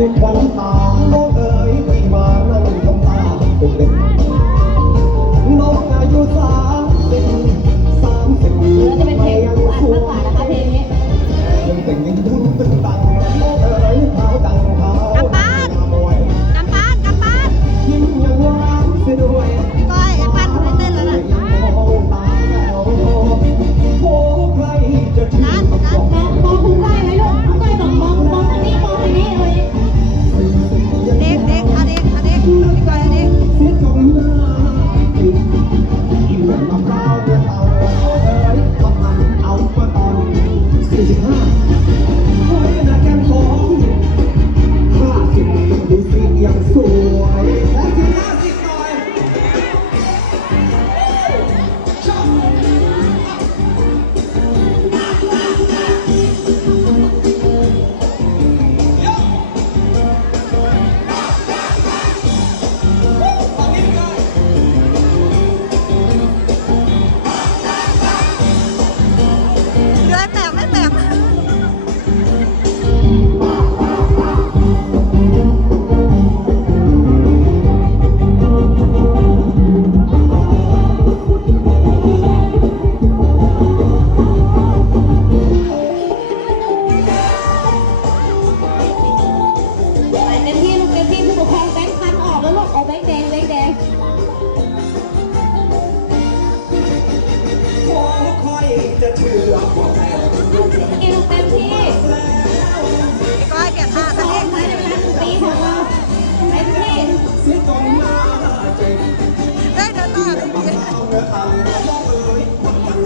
ด้วยคนต่างโลก จะเชื่อว่าแม่เป็นลูกเธอกินเต็มที่ก็ให้เปลี่ยนท่าสักต่อนิดไปในเวลาหนึ่งปีของเราเต็มที่เสียตรงหน้าเจ็บได้เดินต่อเลยมาทำและทำและมองเอ้ยมันมัน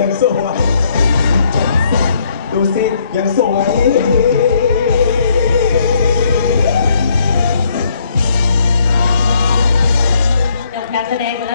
ยังสวย ดูสิยังสวย จบการแสดงไปแล้ว